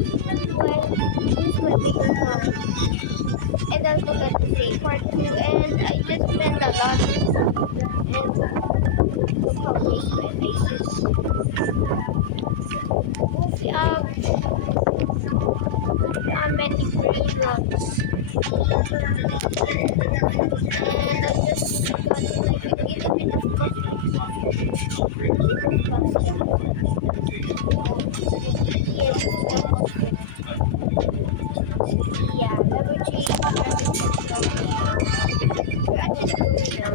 Well, this will be your home. And don't forget to say part 2. And I just spent a lot. And look how big my face is. We have many green rocks. And I just got like a little bit of coffee. Yes, yeah, level 3. We're at the school now.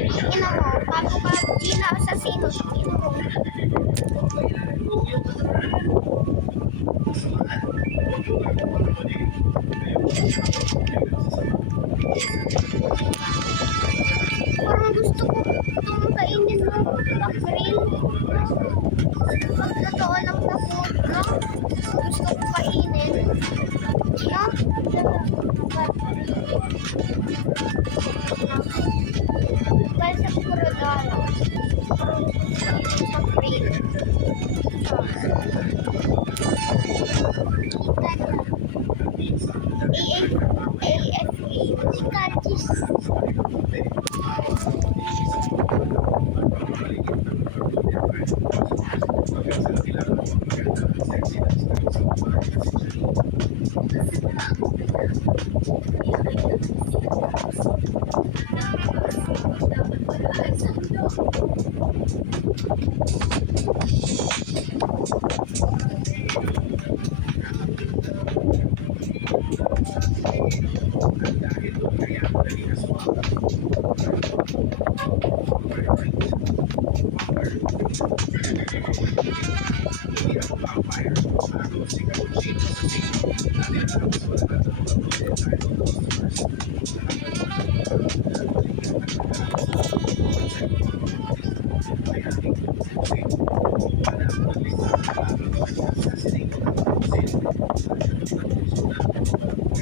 Ina mo, bago ka Gina Assassino, ina mo. Parang gusto ko itong kainin mo, April. Pag totoo lang na food, no? Gusto ko kainin. No? Dahil sa kuradara. April.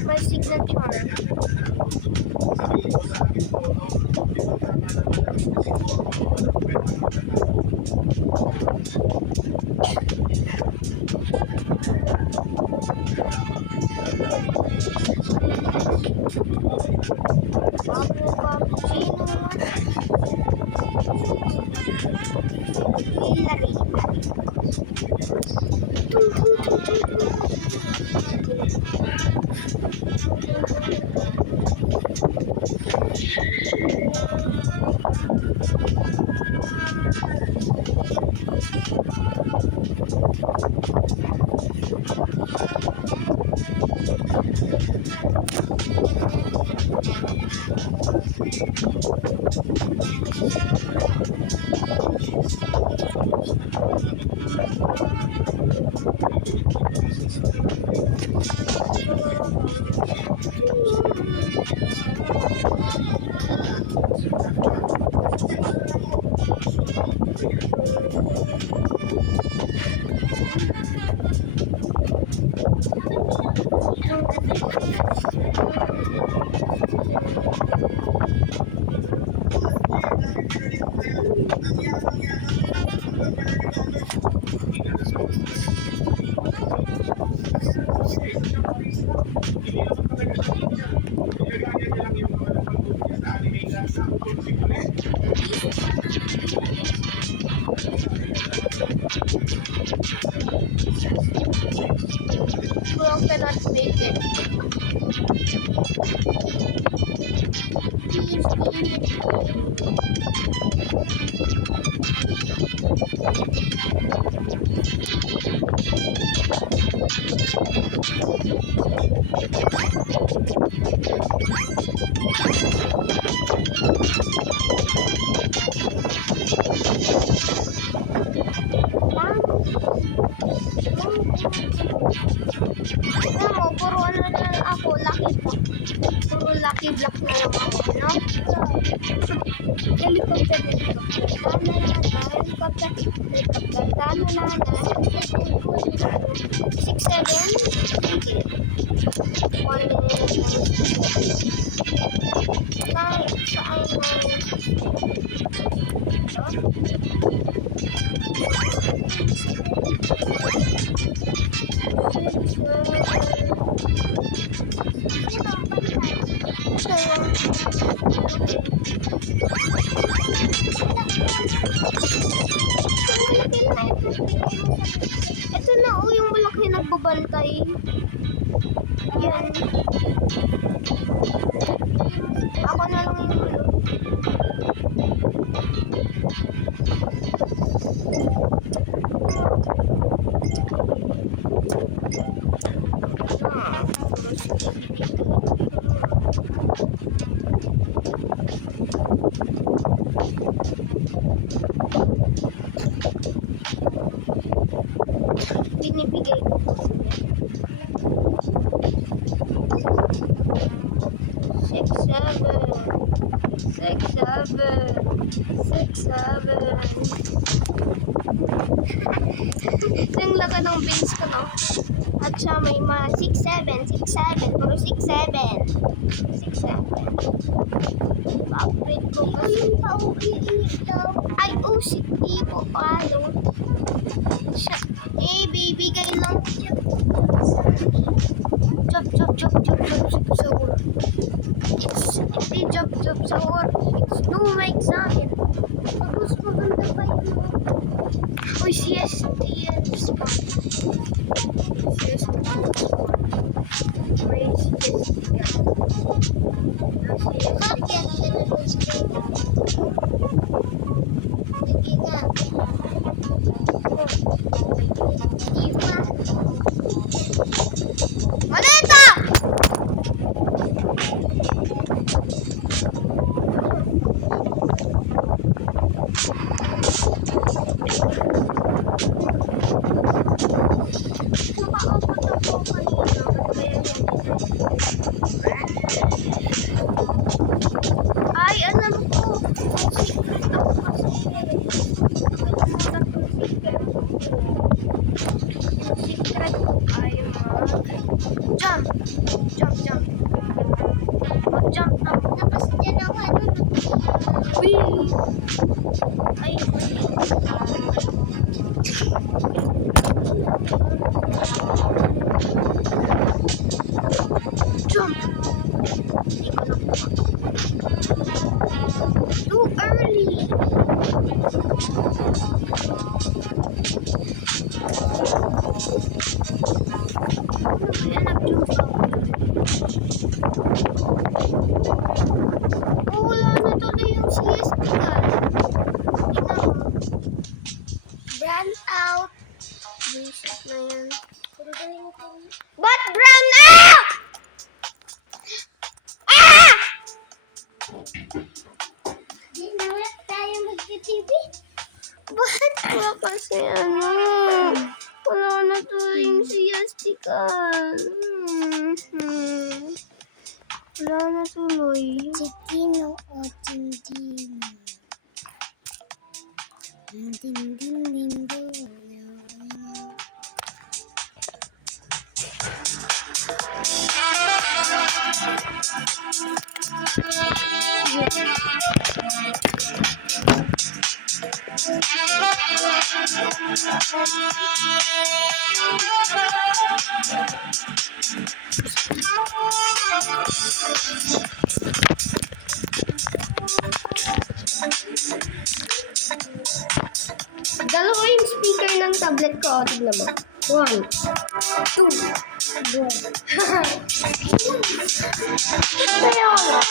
My signature. Bro cannot make it. Ano mo, puro ano na lang ako, lucky block. Puro lucky block na lang ako, no? Helicopter dito. Helicopter. 6, 7. 1 minute. Saan Ito na yung malaki nagbabantay. Yan. Ako na lang yung binibigay ko. 6, 7. Yung laka ng base ko, no? At siya may mga 6, 7. Puro 6, 7. Favorite ko kasi. Ay, oh, shit. Di po palo. Siya. Eh, bibigay lang. Chop sahur. Hindi chop sahur. It's no mic sa akin. Tapos maganda pa yun. Uy, siesta yan. Siesta. May siesta yan. Bakit yan siya sige nga. Iba. Maleta! Ay, alam ko. Secret ako kasi. Secret ko ay jump. Mag-jump na. Tapos dyan ako. Wee! Ay, jump! Too early! Ayan, nag-jump ako. Oh, wala na tuloy yung CSP ka. Tingnan mo. Brand out. Basic na yan. But brand out! Ah! Di na wala tayo mag-TV. Bakit ba kasi ano? Wala na tuloy yung CSP ka. Wala na tuloy. Chikino o Tindino. Ding. Dalawa yung speaker ng tablet ko. Tignan mo. 1, 2, 3. Kaya wala.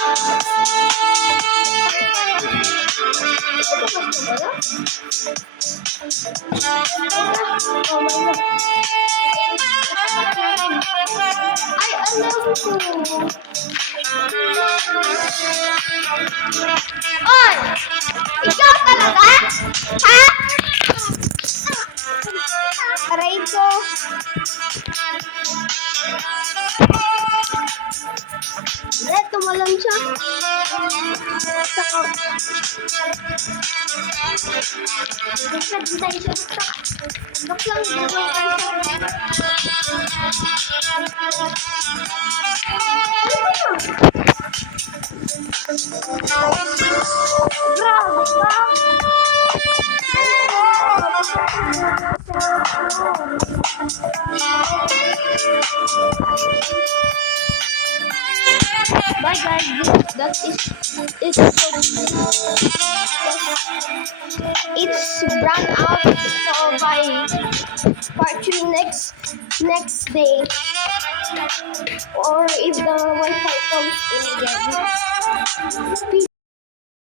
Ay, alam ko. Oy! Ikaw talaga? Ha? Aray ko. Tumalon siya. Saka. Nagkadintay siya. Baklang gano'n kayo. Grabe ka! Bye guys, that is it's it's run out, so bye. Part 2 next day, or if the Wi-Fi comes in again. Peace.